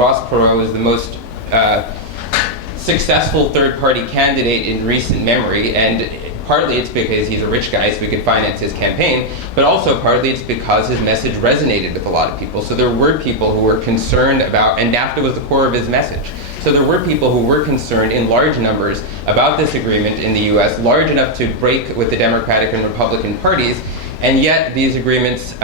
Ross Perot is the most successful third-party candidate in recent memory, and partly it's because he's a rich guy so we can finance his campaign, but also partly it's because his message resonated with a lot of people. So there were people who were concerned about, and NAFTA was the core of his message. So there were people who were concerned in large numbers about this agreement in the US, large enough to break with the Democratic and Republican parties, and yet these agreements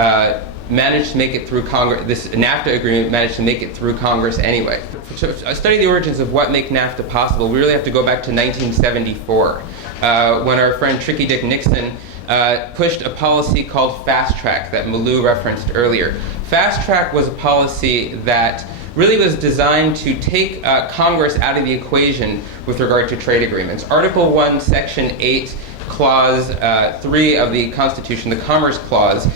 managed to make it through Congress. This NAFTA agreement managed to make it through Congress anyway. To study the origins of what make NAFTA possible, we really have to go back to 1974, when our friend Tricky Dick Nixon pushed a policy called Fast Track that Malou referenced earlier. Fast Track was a policy that really was designed to take Congress out of the equation with regard to trade agreements. Article 1, Section 8, Clause 3 of the Constitution, the Commerce Clause,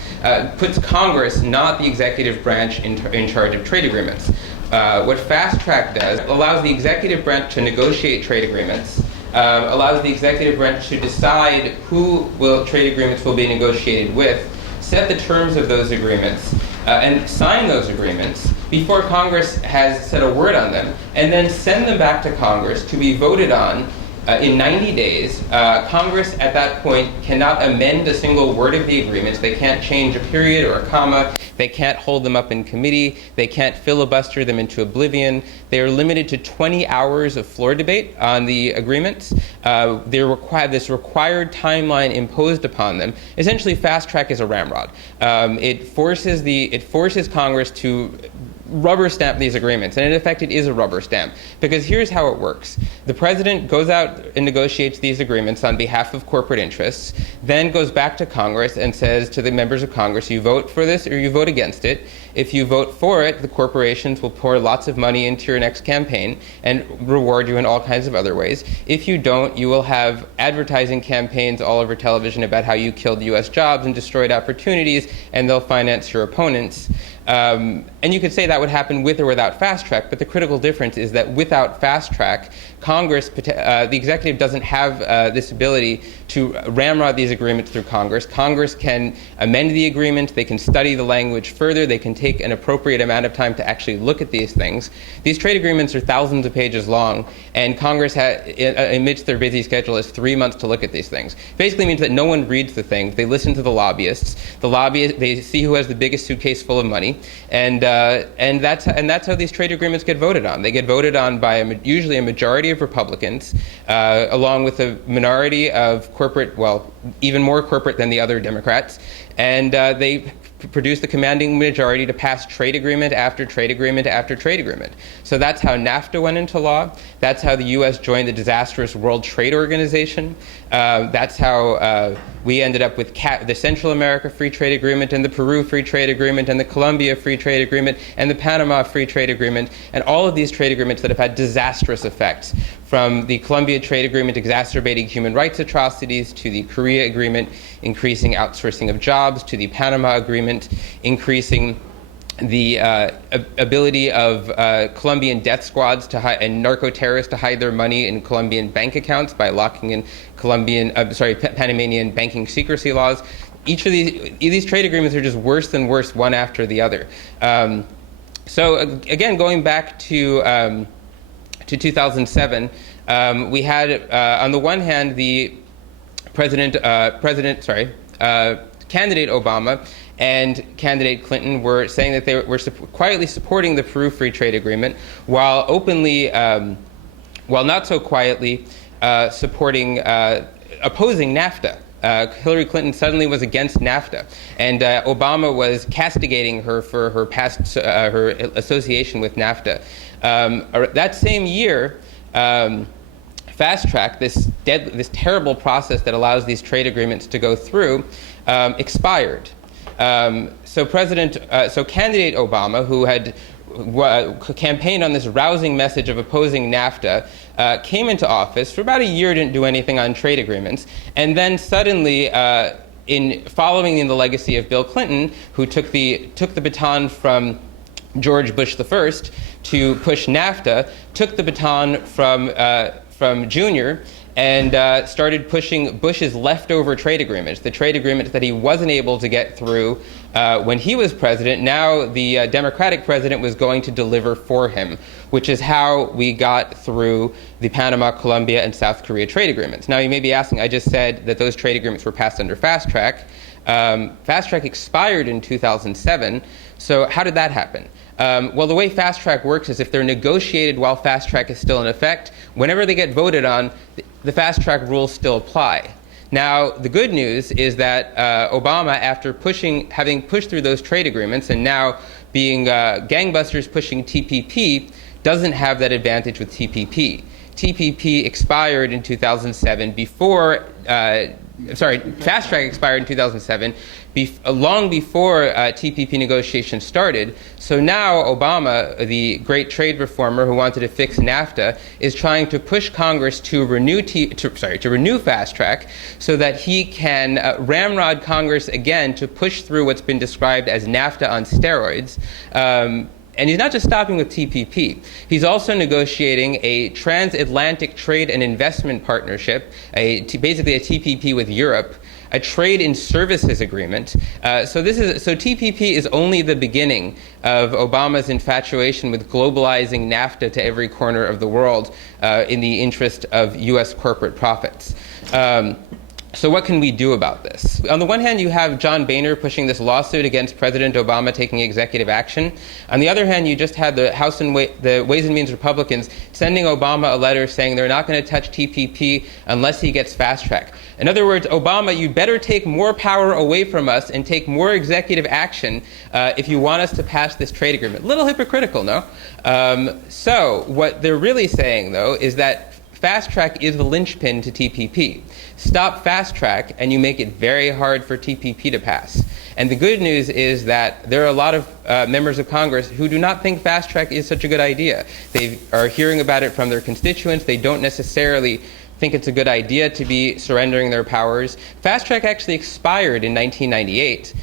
puts Congress, not the executive branch, in charge of trade agreements. What Fast Track does allows the executive branch to negotiate trade agreements, allows the executive branch to decide who trade agreements will be negotiated with, set the terms of those agreements, and sign those agreements before Congress has said a word on them, and then send them back to Congress to be voted on in 90 days. Congress at that point cannot amend a single word of the agreements. They can't change a period or a comma. They can't hold them up in committee. They can't filibuster them into oblivion. They are limited to 20 hours of floor debate on the agreements. This required timeline imposed upon them. Essentially, Fast Track is a ramrod. It forces Congress to rubber stamp these agreements, and in effect it is a rubber stamp, because here's how it works. The president goes out and negotiates these agreements on behalf of corporate interests, then goes back to Congress and says to the members of Congress, you vote for this or you vote against it. If you vote for it, the corporations will pour lots of money into your next campaign and reward you in all kinds of other ways. If you don't, you will have advertising campaigns all over television about how you killed US jobs and destroyed opportunities, and they'll finance your opponents. And you could say that would happen with or without Fast Track, but the critical difference is that without Fast Track, Congress, the executive doesn't have this ability to ramrod these agreements through Congress. Congress can amend the agreement, they can study the language further, they can take an appropriate amount of time to actually look at these things. These trade agreements are thousands of pages long, and Congress, amidst their busy schedule, has 3 months to look at these things. Basically means that no one reads the things. They listen to the lobbyists. They see who has the biggest suitcase full of money, and that's how these trade agreements get voted on. They get voted on by usually a majority of Republicans, along with a minority of corporate, well, even more corporate than the other Democrats, and they produce the commanding majority to pass trade agreement after trade agreement after trade agreement. So that's how NAFTA went into law. That's how the U.S. joined the disastrous World Trade Organization. That's how we ended up with the Central America Free Trade Agreement and the Peru Free Trade Agreement and the Colombia Free Trade Agreement and the Panama Free Trade Agreement, and all of these trade agreements that have had disastrous effects, from the Colombia Trade Agreement exacerbating human rights atrocities, to the Korea Agreement increasing outsourcing of jobs, to the Panama Agreement increasing the ability of Colombian death squads and narco-terrorists to hide their money in Colombian bank accounts by locking in Panamanian banking secrecy laws. Each of these trade agreements are just worse and worse, one after the other. So again, going back to 2007, we had on the one hand the candidate Obama and candidate Clinton were saying that they were quietly supporting the Peru Free Trade Agreement, while openly, while not so quietly, opposing NAFTA. Hillary Clinton suddenly was against NAFTA, and Obama was castigating her for her past her association with NAFTA. That same year, Fast Track, this terrible process that allows these trade agreements to go through, expired. So candidate Obama, who had campaigned on this rousing message of opposing NAFTA, came into office. For about a year, didn't do anything on trade agreements, and then suddenly, following in the legacy of Bill Clinton, who took the baton from George Bush I to push NAFTA, took the baton from Junior and started pushing Bush's leftover trade agreements, the trade agreements that he wasn't able to get through when he was president. Now the Democratic president was going to deliver for him, which is how we got through the Panama, Colombia, and South Korea trade agreements. Now you may be asking, I just said that those trade agreements were passed under fast track. Fast track expired in 2007, so how did that happen? Well, the way fast track works is if they're negotiated while fast track is still in effect, whenever they get voted on, the fast track rules still apply. Now, the good news is that Obama, after having pushed through those trade agreements and now being gangbusters pushing TPP, doesn't have that advantage with TPP. TPP expired in 2007 before, fast track expired in 2007, long before TPP negotiations started. So now Obama, the great trade reformer who wanted to fix NAFTA, is trying to push Congress to renew fast track so that he can ramrod Congress again to push through what's been described as NAFTA on steroids. And he's not just stopping with TPP. He's also negotiating a transatlantic trade and investment partnership, basically a TPP with Europe, a trade in services agreement. So TPP is only the beginning of Obama's infatuation with globalizing NAFTA to every corner of the world in the interest of U.S. corporate profits. So what can we do about this? On the one hand, you have John Boehner pushing this lawsuit against President Obama taking executive action. On the other hand, you just had the the Ways and Means Republicans sending Obama a letter saying they're not going to touch TPP unless he gets fast track. In other words, Obama, you better take more power away from us and take more executive action if you want us to pass this trade agreement. A little hypocritical, no? So what they're really saying, though, is that fast track is the linchpin to TPP. Stop fast track and you make it very hard for TPP to pass. And the good news is that there are a lot of members of Congress who do not think fast track is such a good idea. They are hearing about it from their constituents. They don't necessarily think it's a good idea to be surrendering their powers. Fast track actually expired in 1998.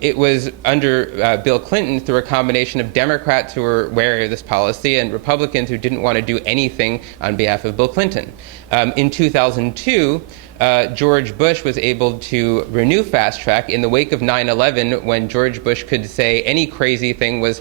It was under Bill Clinton through a combination of Democrats who were wary of this policy and Republicans who didn't want to do anything on behalf of Bill Clinton. In 2002, George Bush was able to renew fast track in the wake of 9/11, when George Bush could say any crazy thing was,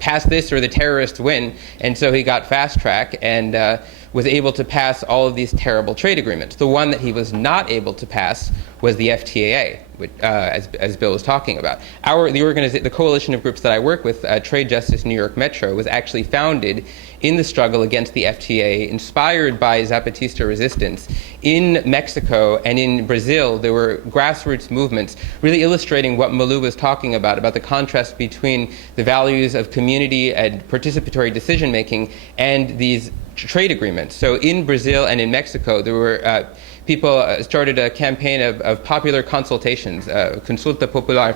pass this or the terrorists win. And so he got fast track and was able to pass all of these terrible trade agreements. The one that he was not able to pass was the FTAA, which, as Bill was talking about. The coalition of groups that I work with, Trade Justice New York Metro, was actually founded in the struggle against the FTA, inspired by Zapatista resistance. In Mexico and in Brazil, there were grassroots movements really illustrating what Malu was talking about the contrast between the values of community and participatory decision-making and these trade agreements. So in Brazil and in Mexico, there were people started a campaign of popular consultations, consulta popular,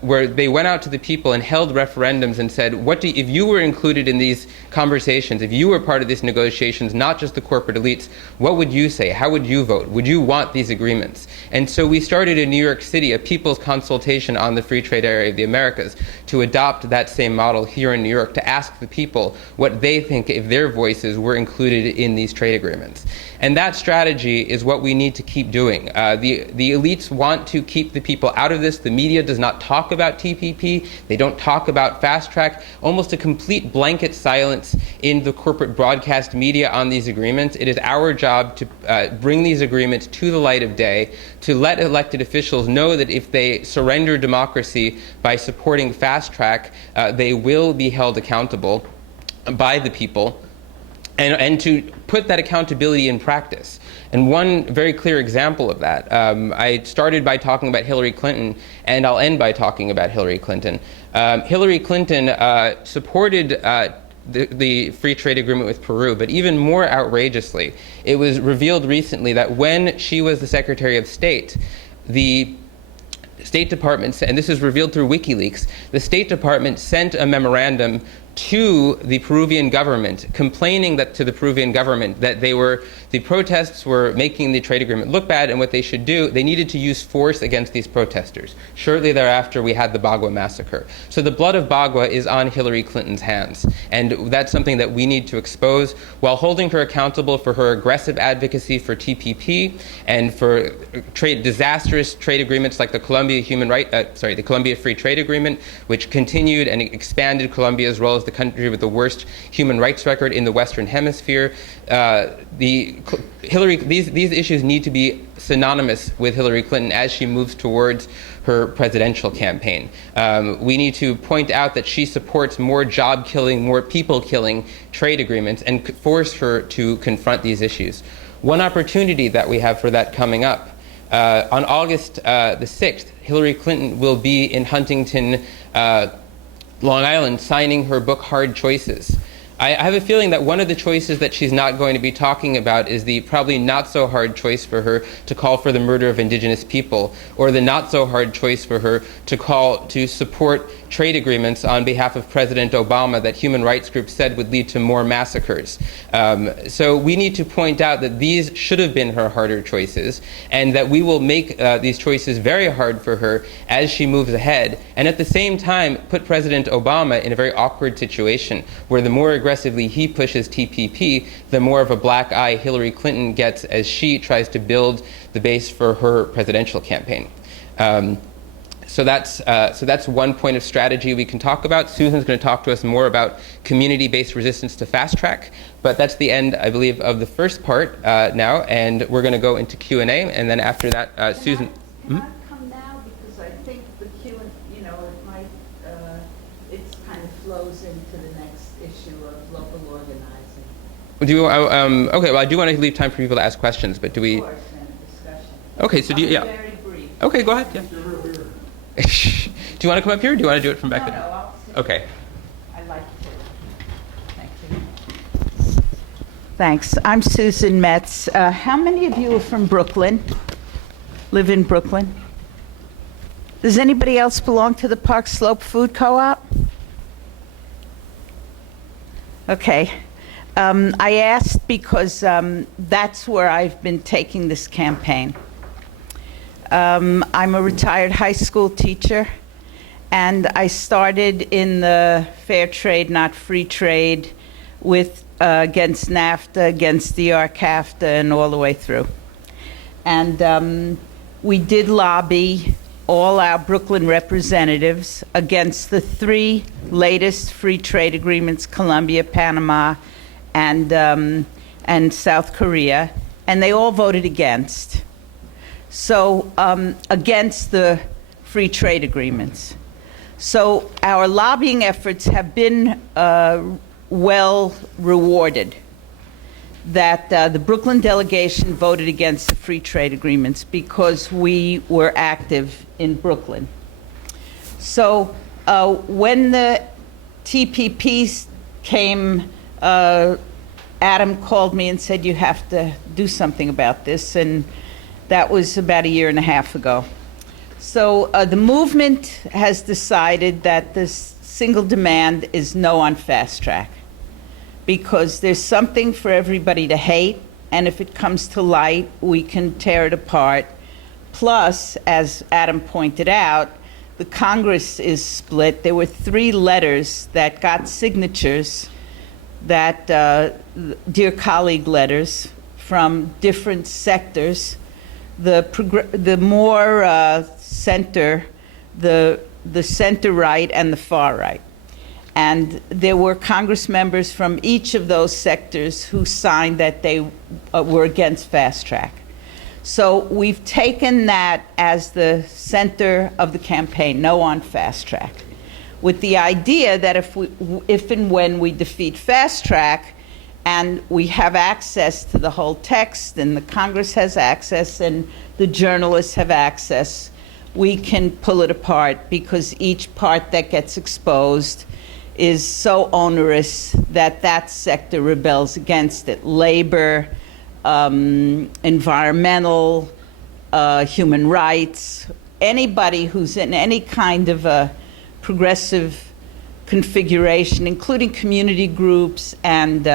where they went out to the people and held referendums and said, if you were included in these conversations, if you were part of these negotiations, not just the corporate elites, what would you say? How would you vote? Would you want these agreements? And so we started in New York City a people's consultation on the free trade area of the Americas to adopt that same model here in New York, to ask the people what they think if their voices were included in these trade agreements. And that strategy is what we need to keep doing. The elites want to keep the people out of this. The media does not talk about TPP. They don't talk about fast track. Almost a complete blanket silence in the corporate broadcast media on these agreements. It is our job to bring these agreements to the light of day, to let elected officials know that if they surrender democracy by supporting fast track, they will be held accountable by the people. And to put that accountability in practice. And one very clear example of that, I started by talking about Hillary Clinton, and I'll end by talking about Hillary Clinton. Hillary Clinton supported the free trade agreement with Peru, but even more outrageously, it was revealed recently that when she was the Secretary of State, the State Department, and this is revealed through WikiLeaks, the State Department sent a memorandum to the Peruvian government, complaining to the Peruvian government that the protests were making the trade agreement look bad, and what they should do, they needed to use force against these protesters. Shortly thereafter, we had the Bagua massacre. So the blood of Bagua is on Hillary Clinton's hands, and that's something that we need to expose while holding her accountable for her aggressive advocacy for TPP and for disastrous trade agreements like the the Colombia Free Trade Agreement, which continued and expanded Colombia's role as the country with the worst human rights record in the Western Hemisphere. These issues need to be synonymous with Hillary Clinton as she moves towards her presidential campaign. We need to point out that she supports more job-killing, more people-killing trade agreements and force her to confront these issues. One opportunity that we have for that coming up, on August the 6th, Hillary Clinton will be in Huntington, Long Island, signing her book, Hard Choices. I have a feeling that one of the choices that she's not going to be talking about is the probably not so hard choice for her to call for the murder of indigenous people, or the not so hard choice for her to support trade agreements on behalf of President Obama that human rights groups said would lead to more massacres. So we need to point out that these should have been her harder choices, and that we will make these choices very hard for her as she moves ahead, and at the same time put President Obama in a very awkward situation where the more aggressively he pushes TPP, the more of a black eye Hillary Clinton gets as she tries to build the base for her presidential campaign. So that's one point of strategy we can talk about. Susan's going to talk to us more about community-based resistance to fast track, but that's the end, I believe, of the first part now, and we're going to go into Q&A, and then after that, Susan. Can I come now, because I think the Q&A, it might, it kind of flows into the next issue of local organizing. Okay, well, I do want to leave time for people to ask questions, but do we? Of course, and a discussion. Okay, so Very brief. Okay, go ahead, yeah. Do you want to come up here, or do you want to do it from back there? No, I'll sit. Okay. I like to. Thank you. Thanks. I'm Susan Metz. How many of you are from Brooklyn? Live in Brooklyn? Does anybody else belong to the Park Slope Food Co-op? Okay. I asked because that's where I've been taking this campaign. I'm a retired high school teacher, and I started in the fair trade, not free trade, with against NAFTA, against the CAFTA, and all the way through. And we did lobby all our Brooklyn representatives against the 3 latest free trade agreements, Colombia, Panama, and South Korea, and they all voted against. So against the free trade agreements. So our lobbying efforts have been well rewarded. That the Brooklyn delegation voted against the free trade agreements because we were active in Brooklyn. So when the TPP came, Adam called me and said, you have to do something about this, and that was about 1.5 years ago. So the movement has decided that this single demand is no on fast track, because there's something for everybody to hate, and if it comes to light, we can tear it apart. Plus, as Adam pointed out, the Congress is split. There were 3 letters that got signatures, that dear colleague letters from different sectors. The more center, the center right and the far right. And there were Congress members from each of those sectors who signed that they were against fast track. So we've taken that as the center of the campaign, no on fast track, with the idea that if and when we defeat fast track, and we have access to the whole text, and the Congress has access, and the journalists have access, we can pull it apart, because each part that gets exposed is so onerous that that sector rebels against it. Labor, environmental, human rights, anybody who's in any kind of a progressive configuration, including community groups and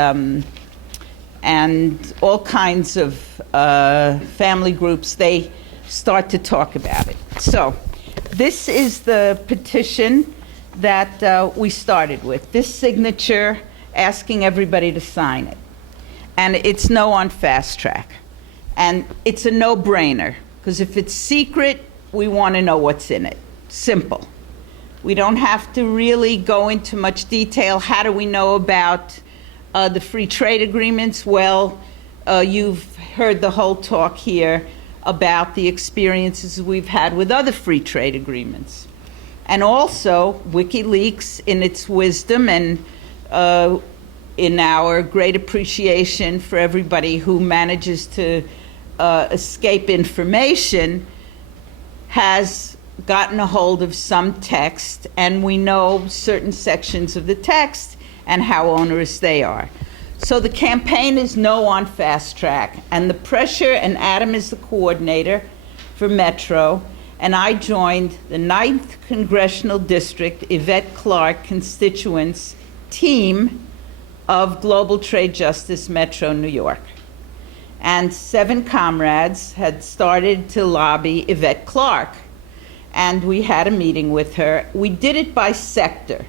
all kinds of family groups. They start to talk about it. So this is the petition that we started with, this signature asking everybody to sign it. And it's no on fast track. And it's a no-brainer, because if it's secret, we want to know what's in it. Simple. We don't have to really go into much detail. How do we know about the free trade agreements? Well, you've heard the whole talk here about the experiences we've had with other free trade agreements. And also, WikiLeaks, in its wisdom and in our great appreciation for everybody who manages to escape information, has gotten a hold of some text, and we know certain sections of the text and how onerous they are. So the campaign is no on fast track, and the pressure, and Adam is the coordinator for Metro, and I joined the 9th Congressional District Yvette Clarke constituents team of Global Trade Justice Metro New York. And 7 comrades had started to lobby Yvette Clarke, and we had a meeting with her. We did it by sector.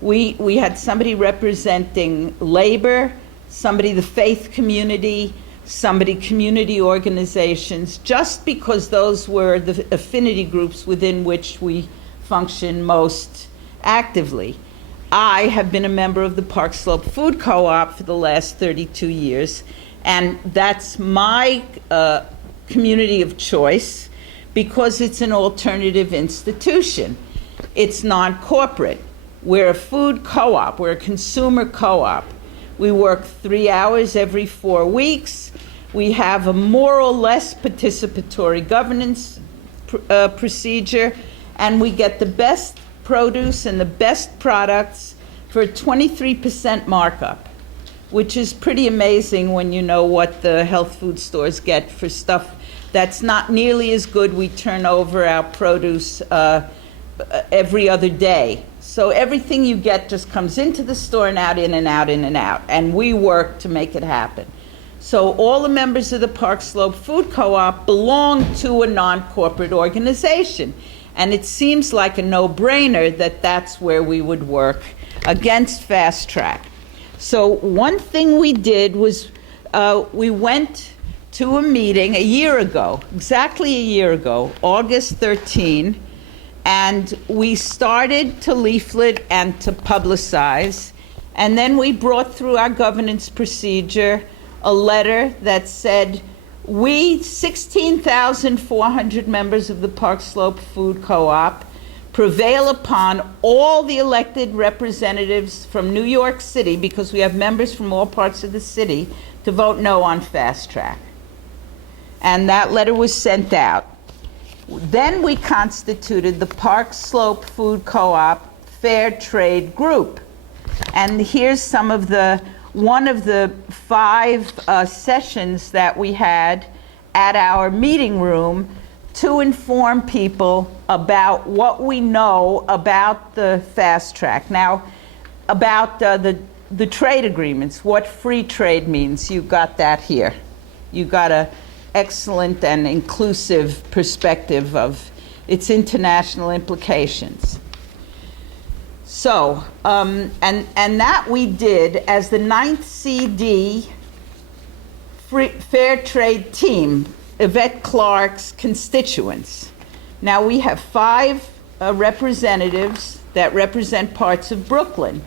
We had somebody representing labor, somebody the faith community, somebody community organizations, just because those were the affinity groups within which we function most actively. I have been a member of the Park Slope Food Co-op for the last 32 years, and that's my community of choice because it's an alternative institution. It's non-corporate. We're a food co-op. We're a consumer co-op. We work 3 hours every 4 weeks. We have a more or less participatory governance procedure, and we get the best produce and the best products for a 23% markup, which is pretty amazing when you know what the health food stores get for stuff that's not nearly as good. We turn over our produce every other day. So everything you get just comes into the store and out, in and out, in and out. And we work to make it happen. So all the members of the Park Slope Food Co-op belong to a non-corporate organization. And it seems like a no-brainer that that's where we would work against fast track. So one thing we did was we went to a meeting a year ago, exactly a year ago, August 13, and we started to leaflet and to publicize, and then we brought through our governance procedure a letter that said, we, 16,400 members of the Park Slope Food Co-op, prevail upon all the elected representatives from New York City, because we have members from all parts of the city, to vote no on fast track. And that letter was sent out. Then we constituted the Park Slope Food Co-op Fair Trade Group. And here's some of one of the 5 sessions that we had at our meeting room to inform people about what we know about the fast track. Now, about the trade agreements, what free trade means, you got that here. You got a excellent and inclusive perspective of its international implications. So, and that we did as the 9th CD Fair Trade team, Yvette Clarke's constituents. Now we have 5 representatives that represent parts of Brooklyn,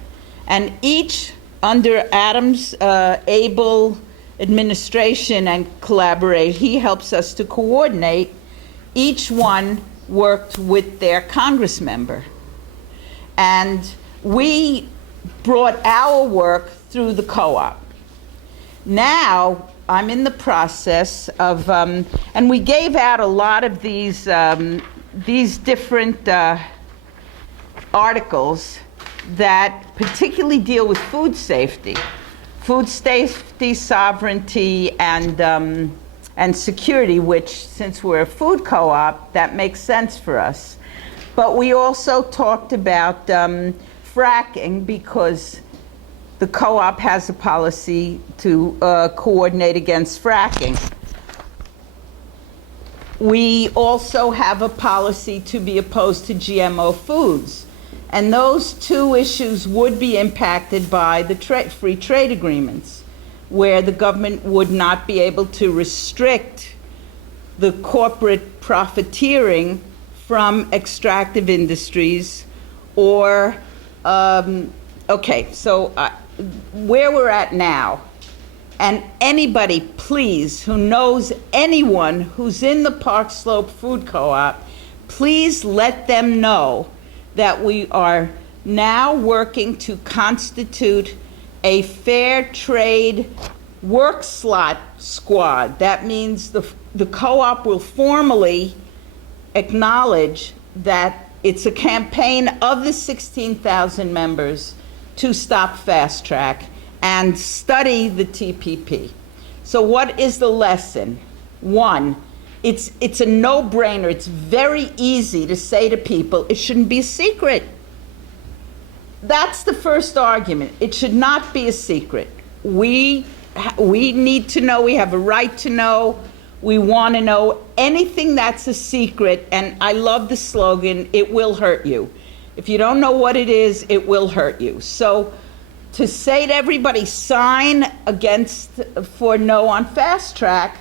and each under Adam's able administration and collaborate, he helps us to coordinate. Each one worked with their Congress member. And we brought our work through the co-op. Now, I'm in the process of, and we gave out a lot of these different articles that particularly deal with food safety sovereignty, and security, which, since we're a food co-op, that makes sense for us. But we also talked about fracking, because the co-op has a policy to coordinate against fracking. We also have a policy to be opposed to GMO foods. And those two issues would be impacted by the free trade agreements, where the government would not be able to restrict the corporate profiteering from extractive industries or, okay, so where we're at now, and anybody, please, who knows anyone who's in the Park Slope Food Co-op, please let them know that we are now working to constitute a fair trade work slot squad. That means the co-op will formally acknowledge that it's a campaign of the 16,000 members to stop fast track and study the TPP. So what is the lesson? One, it's a no-brainer. It's very easy to say to people, it shouldn't be a secret. That's the first argument. It should not be a secret. We need to know, we have a right to know, we want to know. Anything that's a secret, and I love the slogan, it will hurt you. If you don't know what it is, it will hurt you. So to say to everybody, sign for no on fast track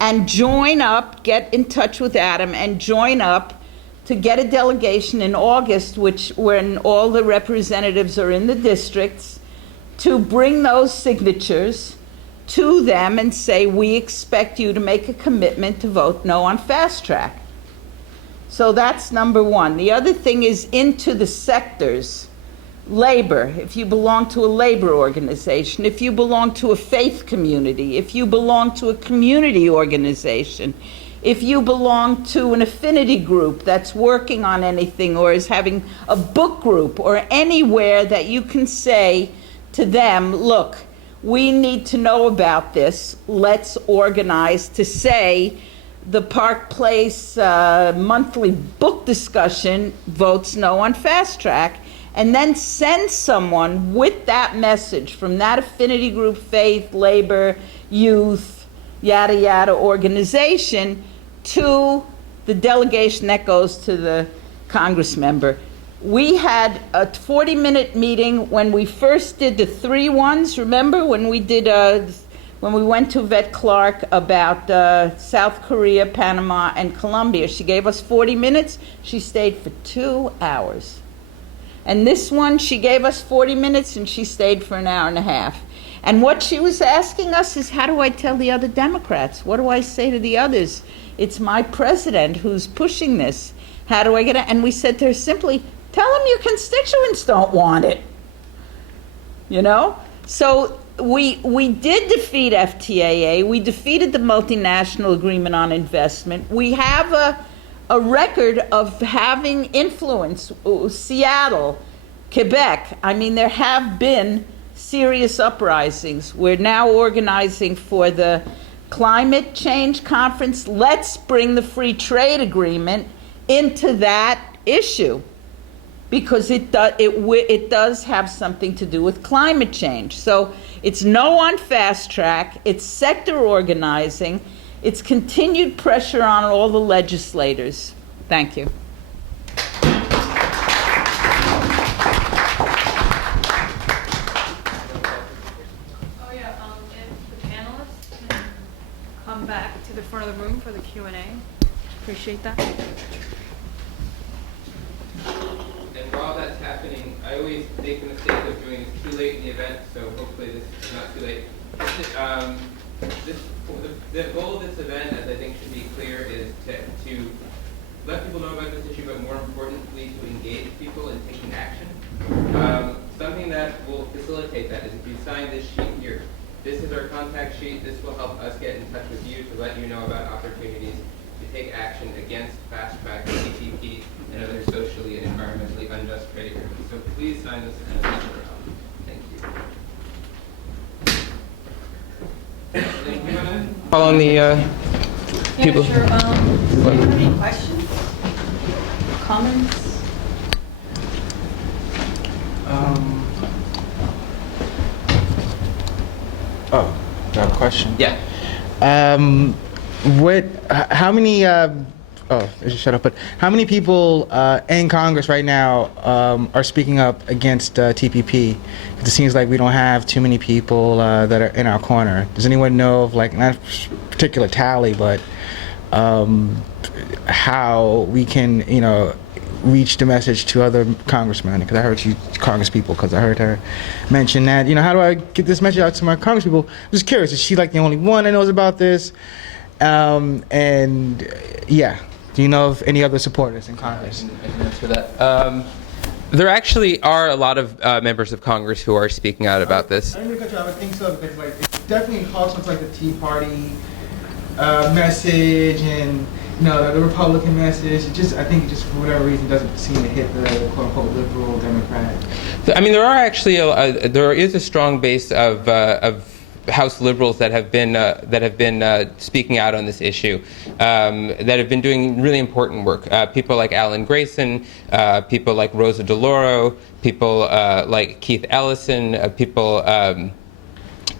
and join up, get in touch with Adam and join up to get a delegation in August, when all the representatives are in the districts, to bring those signatures to them and say, we expect you to make a commitment to vote no on fast track. So that's number one. The other thing is into the sectors. Labor, if you belong to a labor organization, if you belong to a faith community, if you belong to a community organization, if you belong to an affinity group that's working on anything or is having a book group or anywhere that you can say to them, look, we need to know about this. Let's organize to say the Park Place monthly book discussion votes no on fast track, and then send someone with that message from that affinity group, faith, labor, youth, yada, yada organization to the delegation that goes to the Congress member. We had a 40-minute meeting when we first did the 3 ones. Remember when we did when we went to Yvette Clarke about South Korea, Panama, and Colombia? She gave us 40 minutes. She stayed for 2 hours. And this one, she gave us 40 minutes and she stayed for an hour and a half. And what she was asking us is, how do I tell the other Democrats? What do I say to the others? It's my president who's pushing this. How do I get it? And we said to her simply, tell them your constituents don't want it. You know? So we did defeat FTAA. We defeated the multinational agreement on investment. We have a record of having influence. Seattle, Quebec, I mean, there have been serious uprisings. We're now organizing for the climate change conference. Let's bring the free trade agreement into that issue, because it does have something to do with climate change. So it's no on fast track, it's sector organizing, it's continued pressure on all the legislators. Thank you. Oh yeah, if the panelists can come back to the front of the room for the Q&A. Appreciate that. And while that's happening, I always make the mistake of doing it too late in the event, so hopefully this is not too late. The goal of this event, as I think should be clear, is to let people know about this issue, but more importantly, to engage people in taking action. Something that will facilitate that is if you sign this sheet here. This is our contact sheet. This will help us get in touch with you to let you know about opportunities to take action against fast track, TPP, and other socially and environmentally unjust trade agreements. So please sign this and pass it around. Thank you. Following the people. Yeah, sure. Do you have any questions? Comments? Oh, I have a question. Yeah. How many, oh, I should shut up, but how many people in Congress right now are speaking up against TPP? It seems like we don't have too many people that are in our corner. Does anyone know of, like, not a particular tally, but how we can, reach the message to other congressmen? Because I heard because I heard her mention that, how do I get this message out to my congresspeople? I'm just curious, is she like the only one that knows about this? And yeah, do you know of any other supporters in Congress? I can answer that. There actually are a lot of members of Congress who are speaking out about this. I think so, because like it's definitely calls for like the Tea Party message and the Republican message. I think just for whatever reason doesn't seem to hit the quote unquote liberal Democrat. I mean, there are actually there is a strong base of House liberals that have been speaking out on this issue, that have been doing really important work. People like Alan Grayson, people like Rosa DeLauro, people like Keith Ellison, people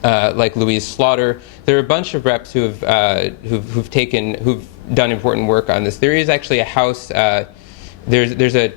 like Louise Slaughter. There are a bunch of reps who've done important work on this. There is actually a House. There's a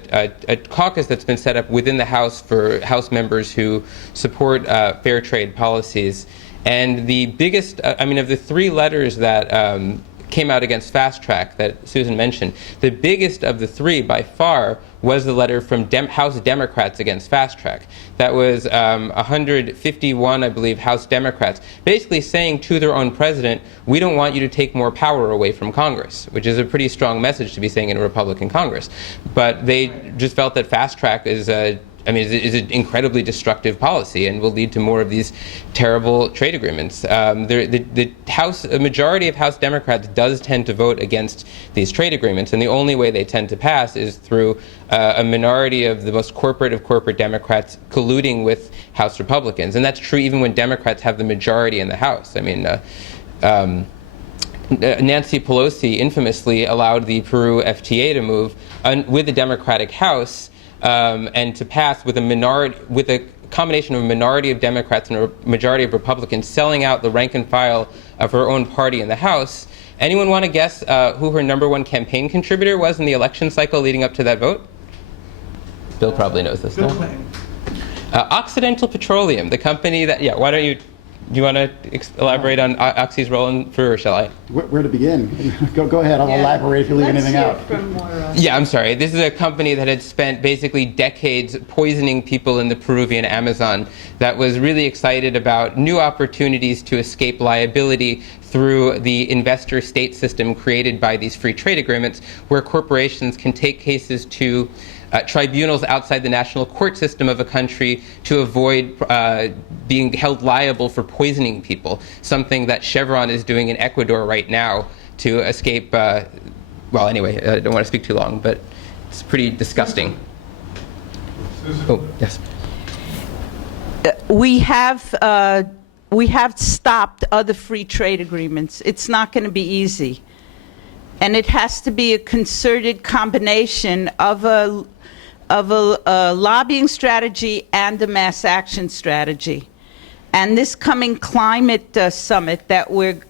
caucus that's been set up within the House for House members who support fair trade policies. And the biggest, of the three letters that came out against Fast Track that Susan mentioned, the biggest of the three by far was the letter from House Democrats against Fast Track. That was 151, I believe, House Democrats, basically saying to their own president, we don't want you to take more power away from Congress, which is a pretty strong message to be saying in a Republican Congress. But they just felt that Fast Track is an incredibly destructive policy and will lead to more of these terrible trade agreements. A majority of House Democrats does tend to vote against these trade agreements, and the only way they tend to pass is through a minority of the most corporate of corporate Democrats colluding with House Republicans. And that's true even when Democrats have the majority in the House. Nancy Pelosi infamously allowed the Peru FTA to move with the Democratic House and to pass with a combination of a minority of Democrats and a majority of Republicans selling out the rank and file of her own party in the House. Anyone want to guess who her #1 campaign contributor was in the election cycle leading up to that vote? Bill probably knows this. Bill No? Clinton. Occidental Petroleum, the company that, why don't you, do you want to elaborate on Oxy's role in Peru, or shall I? Where to begin? Go ahead. I'll elaborate if you leave anything out. Yeah, I'm sorry. This is a company that had spent basically decades poisoning people in the Peruvian Amazon, that was really excited about new opportunities to escape liability through the investor-state system created by these free trade agreements, where corporations can take cases to tribunals outside the national court system of a country to avoid being held liable for poisoning people, something that Chevron is doing in Ecuador right now to escape, well, anyway, I don't want to speak too long, but it's pretty disgusting. Oh, yes. We have stopped other free trade agreements. It's not going to be easy. And it has to be a concerted combination of a lobbying strategy and a mass action strategy. And this coming climate summit that we're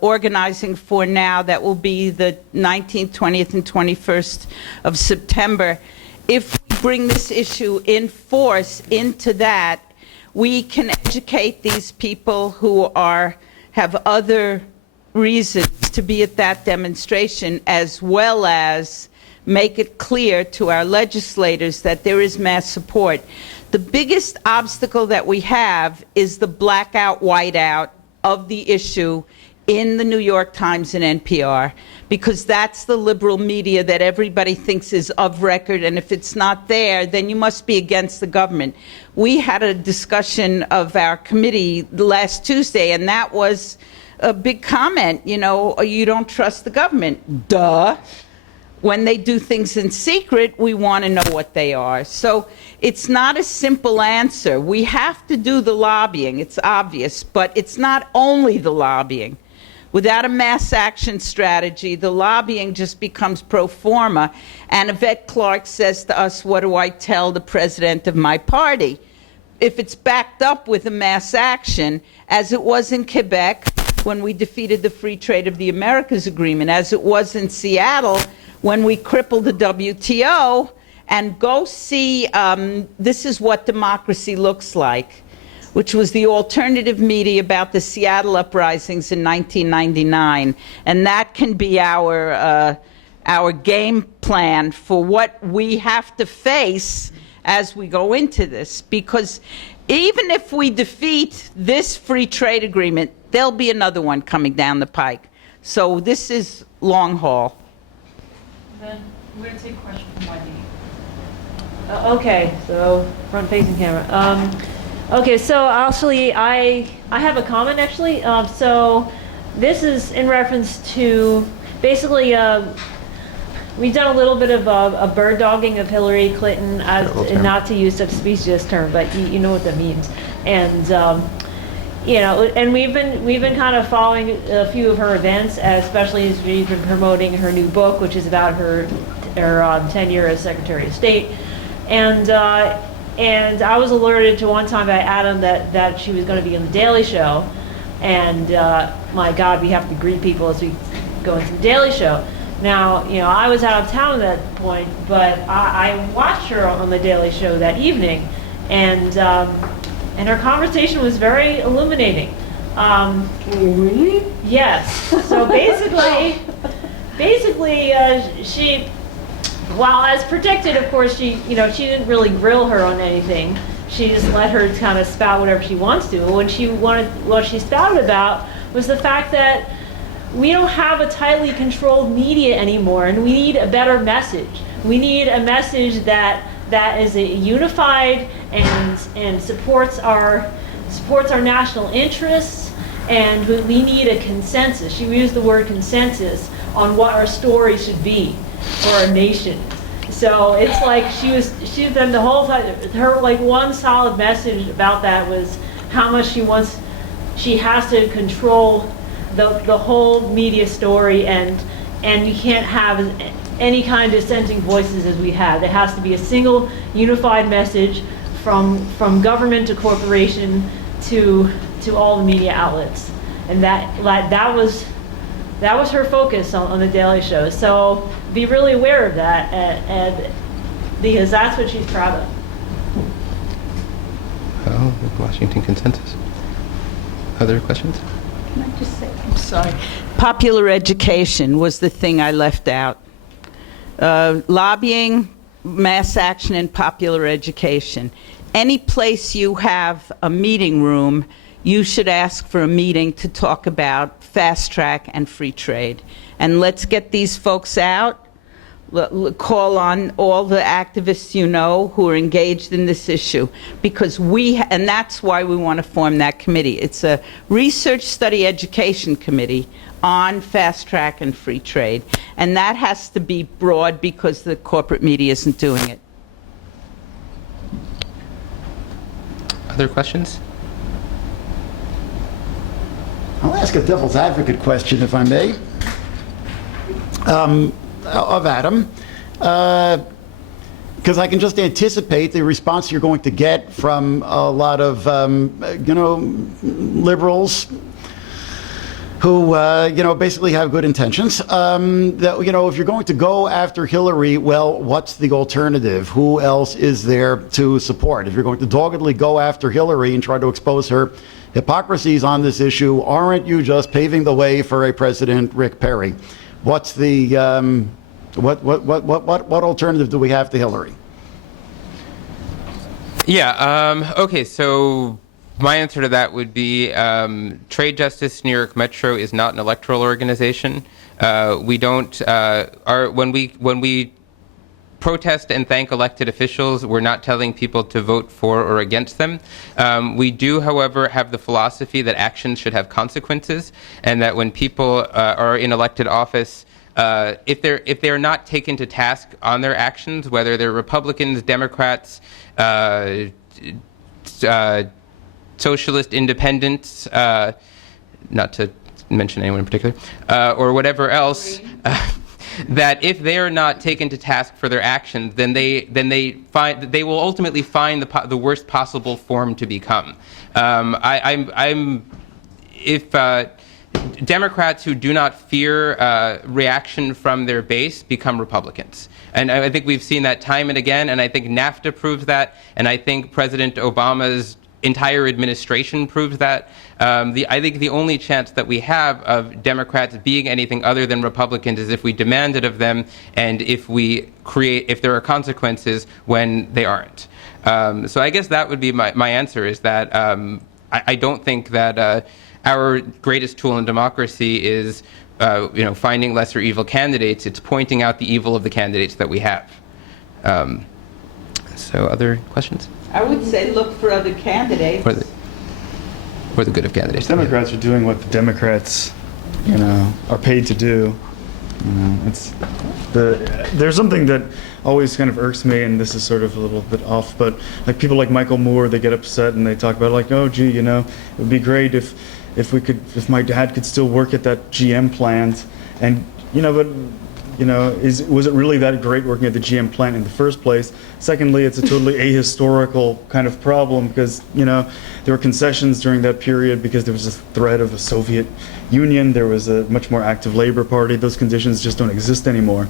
organizing for now, that will be the 19th, 20th, and 21st of September, if we bring this issue in force into that, we can educate these people who have other reasons to be at that demonstration, as well as make it clear to our legislators that there is mass support. The biggest obstacle that we have is the blackout, whiteout of the issue in the New York Times and NPR, because that's the liberal media that everybody thinks is of record, and if it's not there, then you must be against the government. We had a discussion of our committee last Tuesday, and that was a big comment, you don't trust the government. Duh. When they do things in secret, we want to know what they are. So it's not a simple answer. We have to do the lobbying, it's obvious, but it's not only the lobbying. Without a mass action strategy, the lobbying just becomes pro forma. And Yvette Clarke says to us, what do I tell the president of my party? if it's backed up with a mass action, as it was in Quebec when we defeated the Free Trade of the Americas Agreement, as it was in Seattle when we crippled the WTO, and go see This Is What Democracy Looks Like, which was the alternative media about the Seattle uprisings in 1999. And that can be our game plan for what we have to face as we go into this. Because even if we defeat this free trade agreement, there'll be another one coming down the pike. So this is long haul. Then we're going to take a question from Wendy. Okay, so front-facing camera. Okay, so actually, I have a comment actually. So this is in reference to basically we've done a little bit of a bird dogging of Hillary Clinton, and not to use such a specious term, but you know what that means. And you know, and we've been kind of following a few of her events, especially as we've been promoting her new book, which is about her tenure as Secretary of State. And I was alerted to one time by Adam that she was going to be on the Daily Show, and my God, we have to greet people as we go into the Daily Show. Now, you know, I was out of town at that point, but I watched her on the Daily Show that evening, and her conversation was very illuminating. Really? Yes. So basically, she, while as predicted, of course, she didn't really grill her on anything. She just let her kind of spout whatever she wants to. What she spouted about was the fact that we don't have a tightly controlled media anymore, and we need a better message. We need a message that is a unified and supports our national interests, and we need a consensus. She used the word consensus on what our story should be for our nation. So it's like she's been the whole time, her like one solid message about that was how much she has to control the whole media story, and you can't have any kind of dissenting voices as we have. It has to be a single unified message from government to corporation to all the media outlets, and that was her focus on the Daily Show. So be really aware of that, and because that's what she's proud of. Oh, the Washington Consensus. Other questions? Can I just say, I'm sorry. Popular education was the thing I left out. Lobbying, mass action, and popular education. Any place you have a meeting room, you should ask for a meeting to talk about fast track and free trade. And let's get these folks out. Call on all the activists you know who are engaged in this issue, because and that's why we want to form that committee. It's a research study education committee on fast track and free trade, and that has to be broad because the corporate media isn't doing it. Other questions? I'll ask a devil's advocate question, if I may, of Adam, because I can just anticipate the response you're going to get from a lot of, liberals who, basically have good intentions. That, if you're going to go after Hillary, well, what's the alternative? Who else is there to support? If you're going to doggedly go after Hillary and try to expose her hypocrisies on this issue, aren't you just paving the way for a President Rick Perry? What's the what alternative do we have to Hillary? Yeah. Okay. So my answer to that would be Trade Justice New York Metro is not an electoral organization. We don't. When we protest and thank elected officials, we're not telling people to vote for or against them. We do, however, have the philosophy that actions should have consequences, and that when people are in elected office, if they're not taken to task on their actions, whether they're Republicans, Democrats, socialist independents, not to mention anyone in particular, or whatever else, that if they are not taken to task for their actions, then they will ultimately find the worst possible form to become. If Democrats who do not fear reaction from their base become Republicans. And I think we've seen that time and again, and I think NAFTA proves that, and I think President Obama's entire administration proves that. I think the only chance that we have of Democrats being anything other than Republicans is if we demand it of them, and if there are consequences when they aren't. So I guess that would be my answer, is that I don't think that our greatest tool in democracy is finding lesser evil candidates. It's pointing out the evil of the candidates that we have. So other questions? I would say look for other candidates. For the good of candidates. Democrats are doing what the Democrats, are paid to do. There's something that always kind of irks me, and this is sort of a little bit off, but like people like Michael Moore, they get upset and they talk about like, oh gee, it would be great if my dad could still work at that GM plant, and was it really that great working at the GM plant in the first place? Secondly, it's a totally ahistorical kind of problem because, there were concessions during that period because there was a threat of the Soviet Union. There was a much more active Labor Party. Those conditions just don't exist anymore.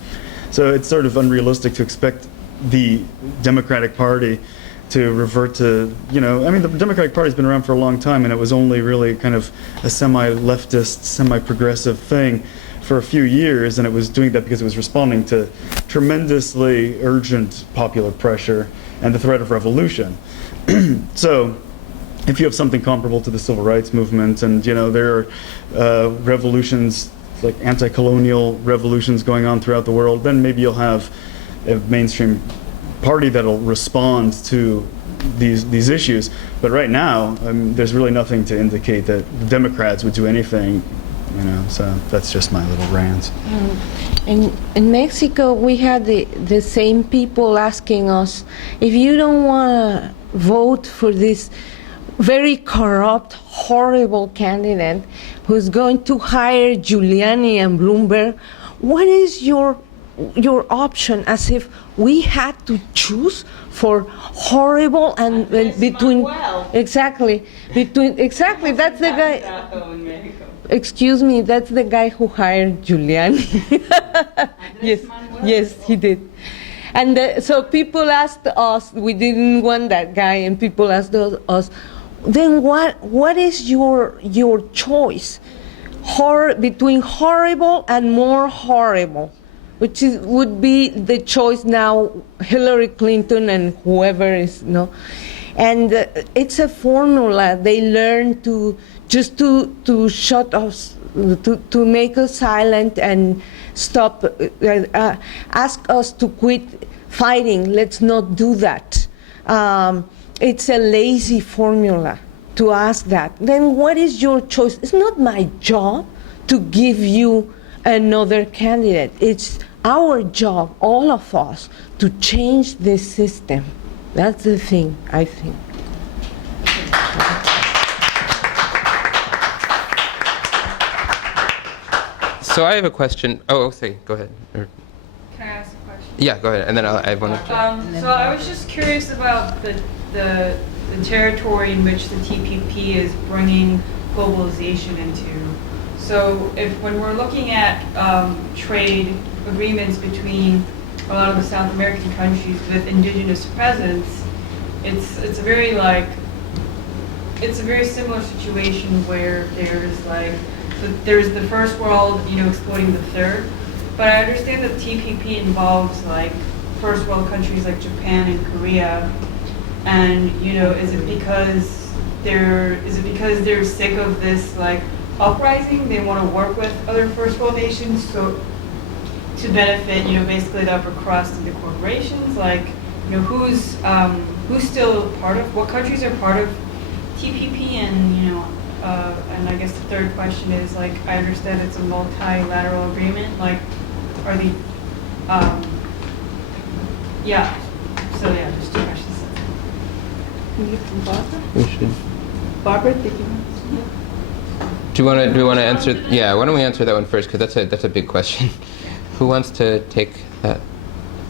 So it's sort of unrealistic to expect the Democratic Party to revert to, the Democratic Party's been around for a long time, and it was only really kind of a semi-leftist, semi-progressive thing for a few years, and it was doing that because it was responding to tremendously urgent popular pressure and the threat of revolution. So if you have something comparable to the civil rights movement, and there are revolutions, like anti-colonial revolutions going on throughout the world, then maybe you'll have a mainstream party that'll respond to these issues. But right now, there's really nothing to indicate that the Democrats would do anything. So that's just my little rant. In Mexico, we had the same people asking us, if you don't want to vote for this very corrupt, horrible candidate who's going to hire Giuliani and Bloomberg, what is your option? As if we had to choose for horrible and between exactly that's the guy. Excuse me, that's the guy who hired Giuliani. Yes, he did. And so people asked us, we didn't want that guy, and people asked us, then what is your choice? Between horrible and more horrible, which would be the choice now, Hillary Clinton and whoever is, And it's a formula. They learn to shut us, to make us silent and stop, ask us to quit fighting. Let's not do that. It's a lazy formula to ask that. Then what is your choice? It's not my job to give you another candidate. It's our job, all of us, to change this system. That's the thing, I think. So I have a question. Oh, say, go ahead. Can I ask a question? Yeah, go ahead, and then I have one. So I was just curious about the territory in which the TPP is bringing globalization into. So when we're looking at trade agreements between a lot of the South American countries with indigenous presence, it's a very similar situation where there's the first world, exploiting the third. But I understand that TPP involves first world countries like Japan and Korea. And is it because they're sick of this uprising? They want to work with other first world nations to benefit basically the upper crust and the corporations. Who's still part of? What countries are part of TPP? And I guess the third question is I understand it's a multilateral agreement. Are the yeah. So yeah, there's two questions. We should. Barbara, did you? Do we want to answer? Yeah, why don't we answer that one first? Because that's a big question. Who wants to take that?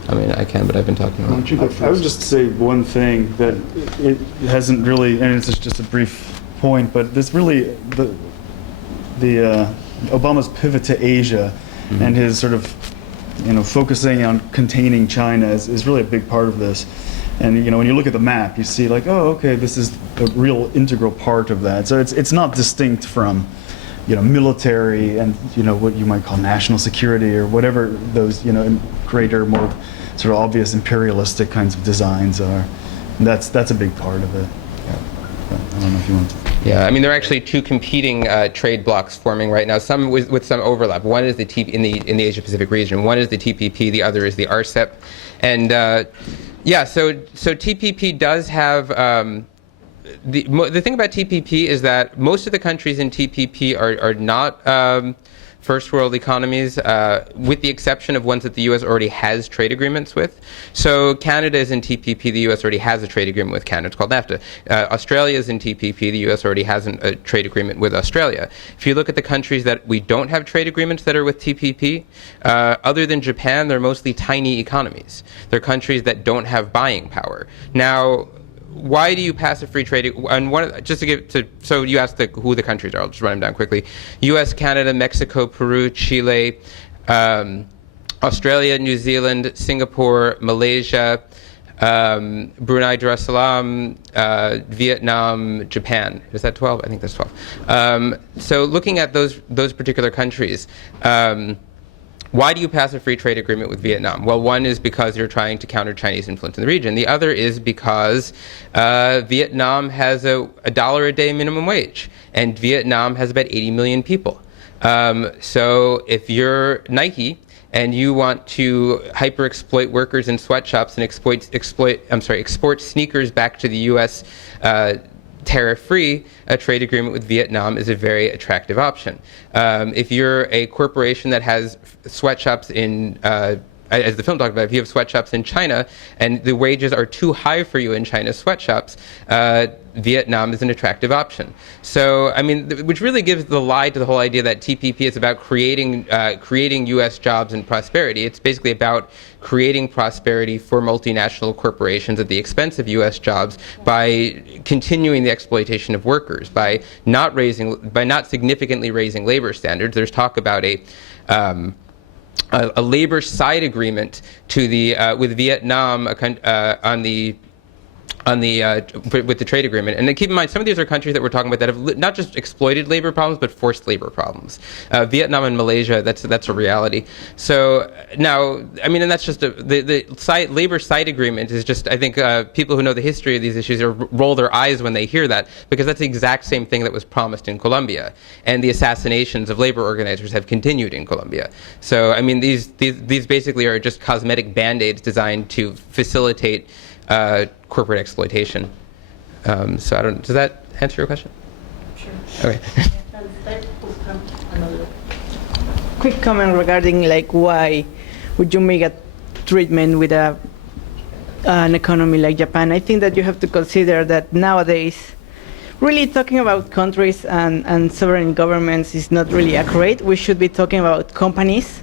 I mean, I can, but I've been talking Why about. don't you go first? I would just say one thing that it hasn't really, and it's just a brief point, but this really the Obama's pivot to Asia and his sort of focusing on containing China is really a big part of this. And when you look at the map, you see like, oh, okay, this is a real integral part of that. So it's not distinct from military and what you might call national security or whatever those greater, more sort of obvious imperialistic kinds of designs are. And that's a big part of it. Yeah. But I don't know if you want to. Yeah, I mean, there are actually two competing trade blocs forming right now, some with some overlap. One is in the Asia Pacific region. One is the TPP. The other is the RCEP. And so TPP does have. The thing about TPP is that most of the countries in TPP are not first world economies, with the exception of ones that the U.S. already has trade agreements with. So Canada is in TPP, the U.S. already has a trade agreement with Canada. It's called NAFTA. Australia is in TPP, the U.S. already has a trade agreement with Australia. If you look at the countries that we don't have trade agreements that are with TPP, other than Japan, they're mostly tiny economies. They're countries that don't have buying power. Now, why do you pass a free trade? And so you asked who the countries are. I'll just run them down quickly: U.S., Canada, Mexico, Peru, Chile, Australia, New Zealand, Singapore, Malaysia, Brunei Darussalam, Vietnam, Japan. Is that 12? I think that's 12. So looking at those particular countries. Why do you pass a free trade agreement with Vietnam? Well, one is because you're trying to counter Chinese influence in the region. The other is because Vietnam has a $1 a day minimum wage, and Vietnam has about 80 million people. So if you're Nike and you want to hyper-exploit workers in sweatshops and export sneakers back to the U.S. Tariff-free, a trade agreement with Vietnam is a very attractive option. If you're a corporation that has sweatshops in, as the film talked about, if you have sweatshops in China and the wages are too high for you in China's sweatshops, Vietnam is an attractive option. So, I mean, which really gives the lie to the whole idea that TPP is about creating U.S. jobs and prosperity. It's basically about creating prosperity for multinational corporations at the expense of U.S. jobs by continuing the exploitation of workers, by not significantly raising labor standards. There's talk about a labor side agreement with Vietnam with the trade agreement. And then keep in mind, some of these are countries that we're talking about that have not just exploited labor problems, but forced labor problems. Vietnam and Malaysia, that's a reality. So now, I mean, and that's just the labor side agreement is just, I think people who know the history of these issues roll their eyes when they hear that, because that's the exact same thing that was promised in Colombia. And the assassinations of labor organizers have continued in Colombia. So, I mean, these basically are just cosmetic band-aids designed to facilitate corporate exploitation. So does that answer your question? Sure. Okay. Quick comment regarding why would you make a treatment with an economy like Japan. I think that you have to consider that nowadays, really talking about countries and sovereign governments is not really accurate. We should be talking about companies,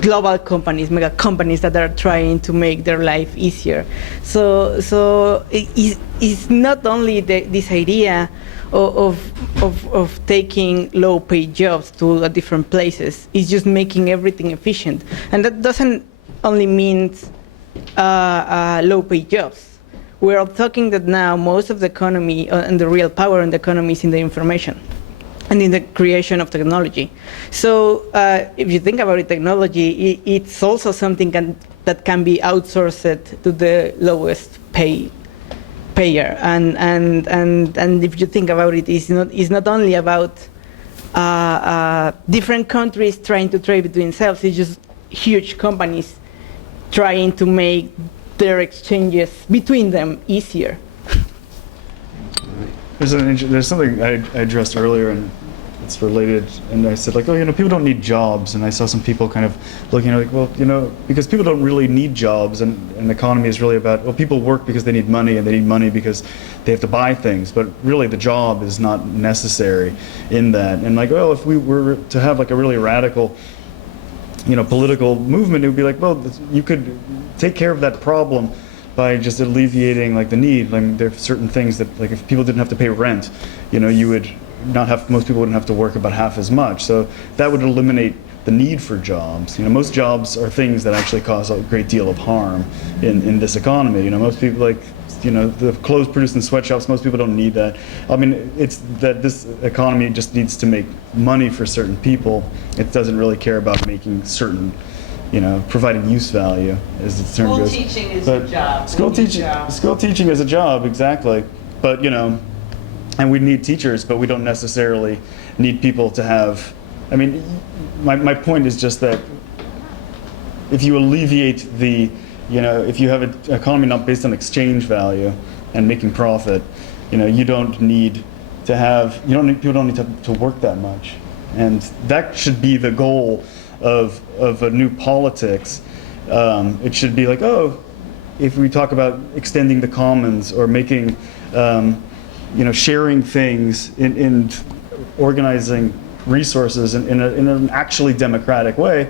global companies, mega companies that are trying to make their life easier. So it's not only this idea of taking low-paid jobs to different places. It's just making everything efficient, and that doesn't only mean low-paid jobs. We're talking that now most of the economy and the real power in the economy is in the information and in the creation of technology. So if you think about it, technology, it's also something that can be outsourced to the lowest payer. And if you think about it, it's not only about different countries trying to trade between themselves. It's just huge companies trying to make their exchanges between them easier. There's something I addressed earlier, and it's related. And I said, people don't need jobs. And I saw some people kind of looking at because people don't really need jobs, and the economy is really about, people work because they need money, and they need money because they have to buy things. But really, the job is not necessary in that. And if we were to have a really radical political movement, it would be like, well, you could take care of that problem by just alleviating like the need. Like there are certain things that, like if people didn't have to pay rent, you would not have, most people wouldn't have to work about half as much. So that would eliminate the need for jobs. Most jobs are things that actually cause a great deal of harm in this economy. Most people, like, the clothes produced in sweatshops, most people don't need that. I mean, it's that this economy just needs to make money for certain people. It doesn't really care about making certain, providing use value, as the term goes. School teaching is a job. School teaching is a job, exactly. But, and we need teachers, but we don't necessarily need people to have, I mean, my point is just that if you alleviate the, if you have an economy not based on exchange value and making profit, you don't need to have, people don't need to work that much. And that should be the goal of a new politics. It should be like, if we talk about extending the commons or making, sharing things in organizing resources in an actually democratic way,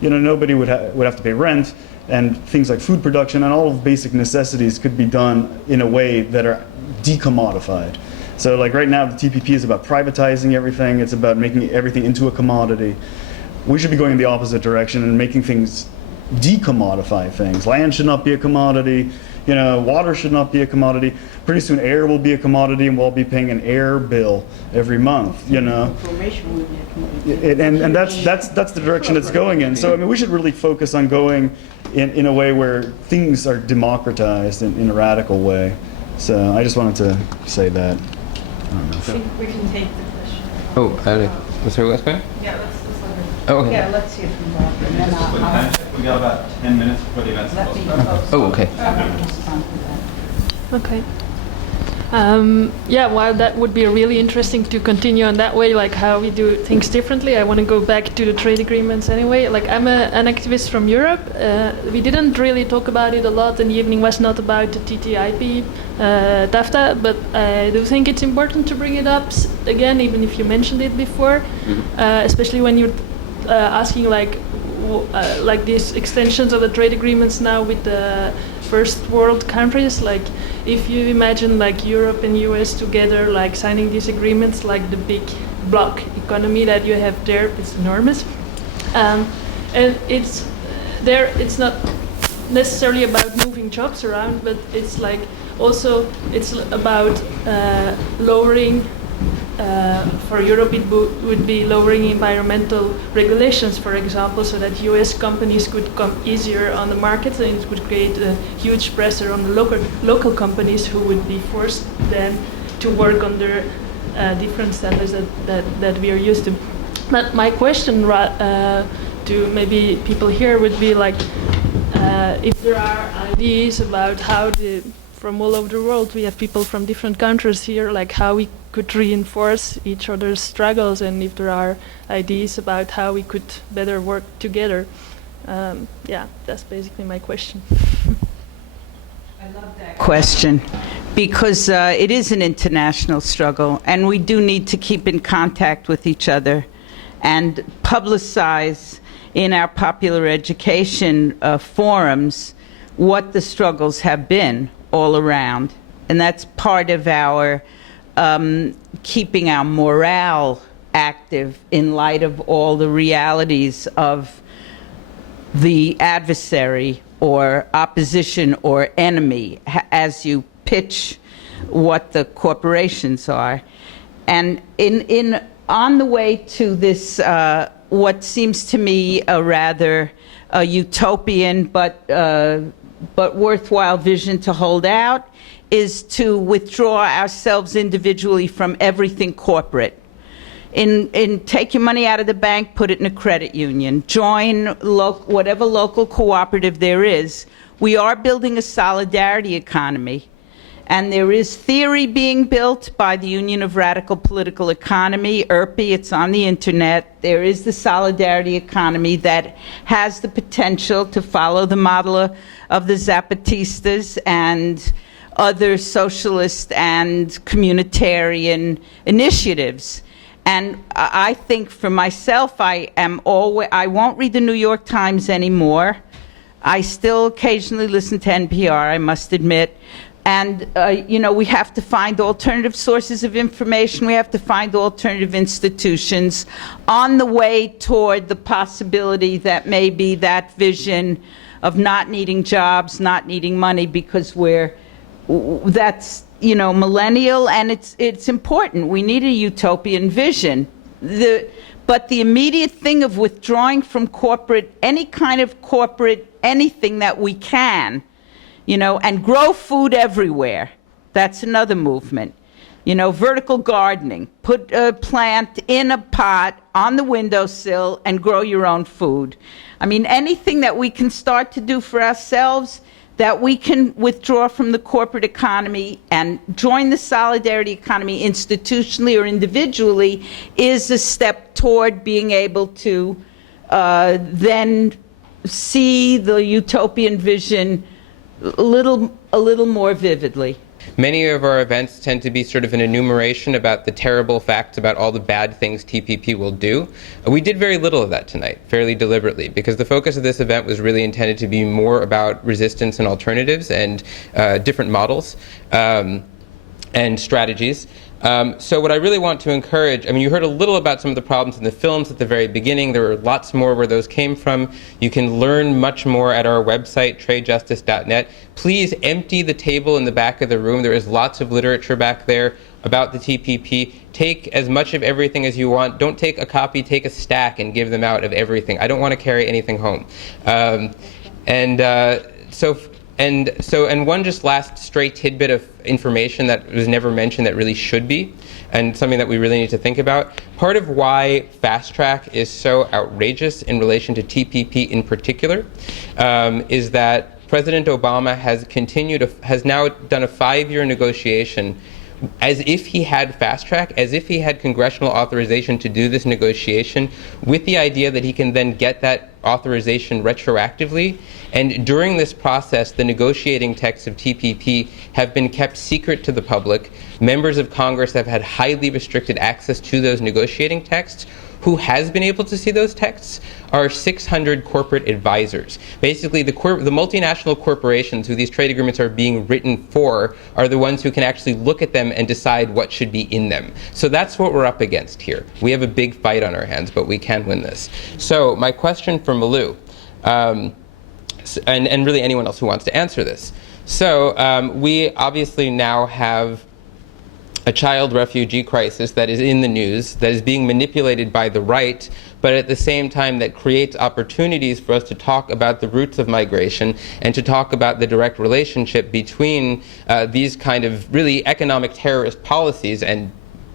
nobody would have to pay rent, and things like food production and all of basic necessities could be done in a way that are decommodified. So like right now, the TPP is about privatizing everything. It's about making everything into a commodity. We should be going in the opposite direction and making things decommodify things. Land should not be a commodity. Water should not be a commodity. Pretty soon air will be a commodity, and we'll be paying an air bill every month, Information would be a commodity. And that's the direction it's going in. So I mean, we should really focus on going in a way where things are democratized in a radical way. So I just wanted to say that. I don't know. I think we can take the question. Was there a last question? Yeah, let's let her. Oh, okay. Yeah, let's hear from Bob, and then We got about 10 minutes before the event's let me supposed to Oh, okay. respond to that. Okay. Well, that would be really interesting to continue on that way, like how we do things differently. I want to go back to the trade agreements anyway. Like I'm an activist from Europe. We didn't really talk about it a lot, and the evening was not about the TTIP, TAFTA, but I do think it's important to bring it up again, even if you mentioned it before, especially when you're asking like these extensions of the trade agreements now with the first world countries. Like if you imagine like Europe and US together, like signing these agreements, like the big block economy that you have there, it's enormous. And it's not necessarily about moving jobs around, but it's like also it's about lowering for Europe, it would be lowering environmental regulations, for example, so that US companies could come easier on the market, and it would create a huge pressure on the local companies who would be forced then to work under different standards that we are used to. But my question to maybe people here would be like, if there are ideas about how from all over the world, we have people from different countries here, like how we could reinforce each other's struggles, and if there are ideas about how we could better work together. That's basically my question. I love that question, because it is an international struggle, and we do need to keep in contact with each other and publicize in our popular education forums what the struggles have been all around. And that's part of our keeping our morale active in light of all the realities of the adversary or opposition or enemy as you pitch what the corporations are. And on the way to this, what seems to me a rather utopian but worthwhile vision to hold out, is to withdraw ourselves individually from everything corporate. Take your money out of the bank, put it in a credit union, join whatever local cooperative there is. We are building a solidarity economy, and there is theory being built by the Union of Radical Political Economy, ERPE, it's on the internet. There is the solidarity economy that has the potential to follow the model of the Zapatistas and other socialist and communitarian initiatives. And I think for myself, I won't read the New York Times anymore. I still occasionally listen to NPR, I must admit. And, we have to find alternative sources of information. We have to find alternative institutions on the way toward the possibility that maybe that vision of not needing jobs, not needing money, because that's millennial, and it's important. We need a utopian vision. But the immediate thing of withdrawing from any kind of corporate anything that we can, and grow food everywhere. That's another movement. Vertical gardening. Put a plant in a pot on the windowsill and grow your own food. I mean, anything that we can start to do for ourselves, that we can withdraw from the corporate economy and join the solidarity economy institutionally or individually, is a step toward being able to then see the utopian vision a little more vividly. Many of our events tend to be sort of an enumeration about the terrible facts about all the bad things TPP will do. We did very little of that tonight, fairly deliberately, because the focus of this event was really intended to be more about resistance and alternatives and different models and strategies. So what I really want to encourage, you heard a little about some of the problems in the films at the very beginning. There were lots more where those came from. You can learn much more at our website, tradejustice.net. Please empty the table in the back of the room. There is lots of literature back there about the TPP. Take as much of everything as you want. Don't take a copy, take a stack and give them out of everything. I don't want to carry anything home. And one just last stray tidbit of information that was never mentioned that really should be, and something that we really need to think about. Part of why Fast Track is so outrageous in relation to TPP in particular is that President Obama has now done a 5-year negotiation as if he had Fast Track, as if he had congressional authorization to do this negotiation, with the idea that he can then get that authorization retroactively. And during this process, the negotiating texts of TPP have been kept secret to the public. Members of Congress have had highly restricted access to those negotiating texts. Who has been able to see those texts are 600 corporate advisors. Basically, the multinational corporations who these trade agreements are being written for are the ones who can actually look at them and decide what should be in them. So that's what we're up against here. We have a big fight on our hands, but we can win this. So my question for Malou, and really anyone else who wants to answer this. So we obviously now have a child refugee crisis that is in the news, that is being manipulated by the right, but at the same time that creates opportunities for us to talk about the roots of migration and to talk about the direct relationship between these kind of really economic terrorist policies and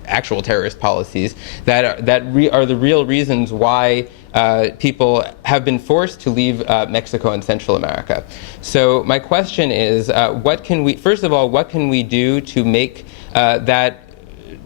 actual terrorist policies that are the real reasons why people have been forced to leave Mexico and Central America. So my question is, first of all, what can we do to make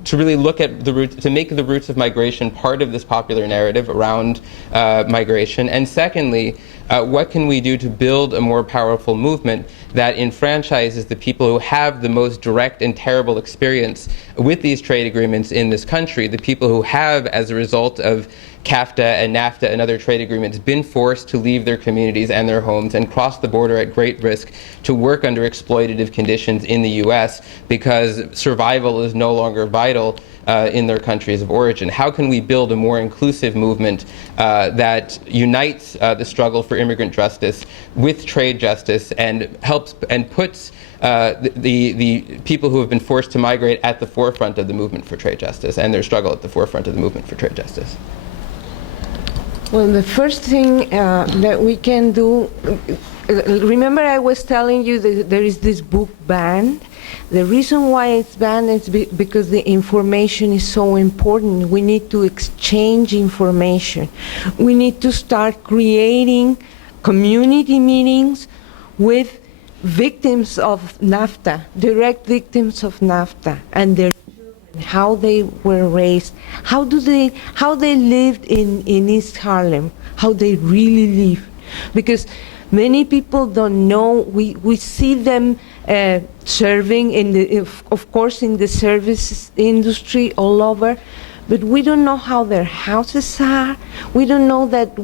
to really look at the roots, to make the roots of migration part of this popular narrative around migration? And secondly, what can we do to build a more powerful movement that enfranchises the people who have the most direct and terrible experience with these trade agreements in this country, the people who have, as a result of CAFTA and NAFTA and other trade agreements, been forced to leave their communities and their homes and cross the border at great risk to work under exploitative conditions in the U.S. because survival is no longer vital in their countries of origin? How can we build a more inclusive movement that unites the struggle for immigrant justice with trade justice and helps and puts the people who have been forced to migrate at the forefront of the movement for trade justice and their struggle at the forefront of the movement for trade justice? Well, the first thing that we can do, remember I was telling you that there is this book banned. The reason why it's banned is because the information is so important. We need to exchange information. We need to start creating community meetings with victims of NAFTA, direct victims of NAFTA, and their how they were raised, how they lived in East Harlem, how they really live. Because many people don't know. We see them serving of course in the services industry all over, but we don't know how their houses are. We don't know that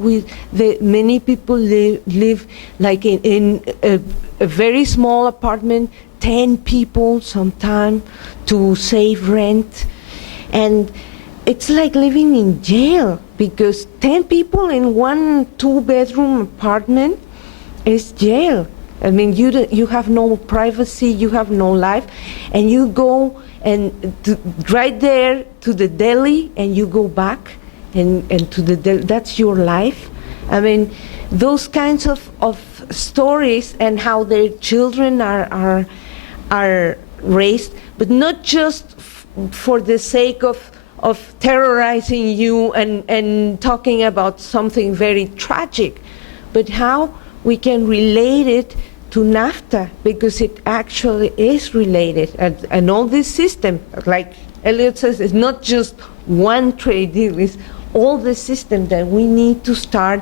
many people live like in a very small apartment, 10 people sometimes, to save rent. And it's like living in jail, because 10 people in one 2-bedroom apartment is jail. I mean, you have no privacy, you have no life, and you go right there to the deli, and you go back and to the deli. That's your life. I mean, those kinds of stories, and how their children are raised, but not just for the sake of terrorizing you and talking about something very tragic, but how we can relate it to NAFTA, because it actually is related. And all this system, like Elliot says, is not just one trade deal, it's all the system that we need to start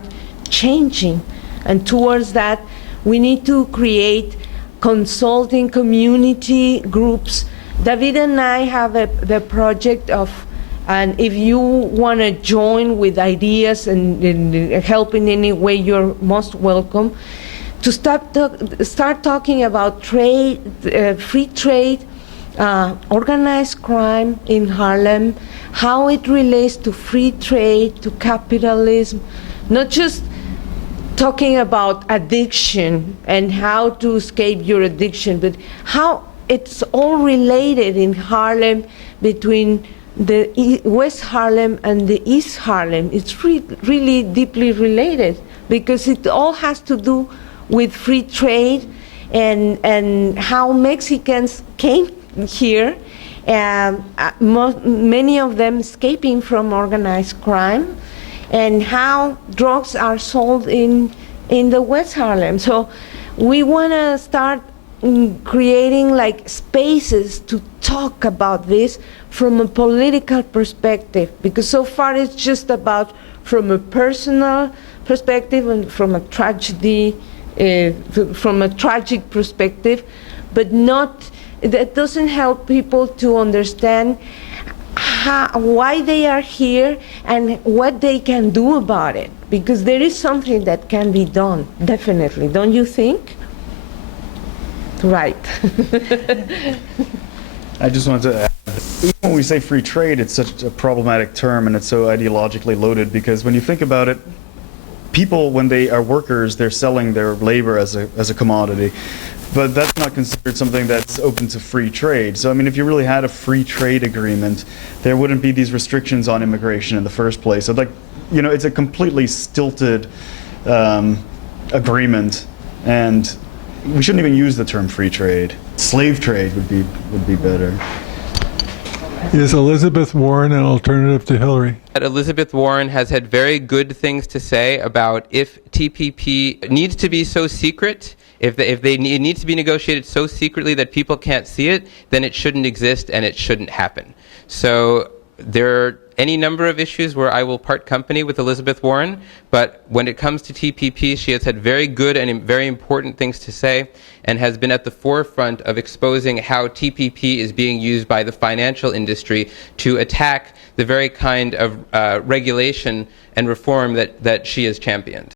changing. And towards that, we need to create consulting community groups. David and I have the project of, and if you want to join with ideas and help in any way, you're most welcome, to start talking about trade, free trade, organized crime in Harlem, how it relates to free trade, to capitalism, not just talking about addiction and how to escape your addiction, but how it's all related in Harlem, between the West Harlem and the East Harlem. It's really deeply related, because it all has to do with free trade and how Mexicans came here, many of them escaping from organized crime, and how drugs are sold in the West Harlem. So we want to start creating like spaces to talk about this from a political perspective, because so far it's just about from a personal perspective and from a tragedy, from a tragic perspective, but that doesn't help people to understand why they are here and what they can do about it, because there is something that can be done, definitely, don't you think? Right. I just wanted to add, even when we say free trade, it's such a problematic term and it's so ideologically loaded, because when you think about it, people, when they are workers, they're selling their labor as a commodity. But that's not considered something that's open to free trade. So, I mean, if you really had a free trade agreement, there wouldn't be these restrictions on immigration in the first place. So, like, you know, it's a completely stilted agreement, and we shouldn't even use the term free trade. Slave trade would be better. Is Elizabeth Warren an alternative to Hillary? Elizabeth Warren has had very good things to say about if TPP needs to be so secret, if it needs to be negotiated so secretly that people can't see it, then it shouldn't exist and it shouldn't happen. So there are any number of issues where I will part company with Elizabeth Warren, but when it comes to TPP, she has had very good and very important things to say, and has been at the forefront of exposing how TPP is being used by the financial industry to attack the very kind of regulation and reform that she has championed.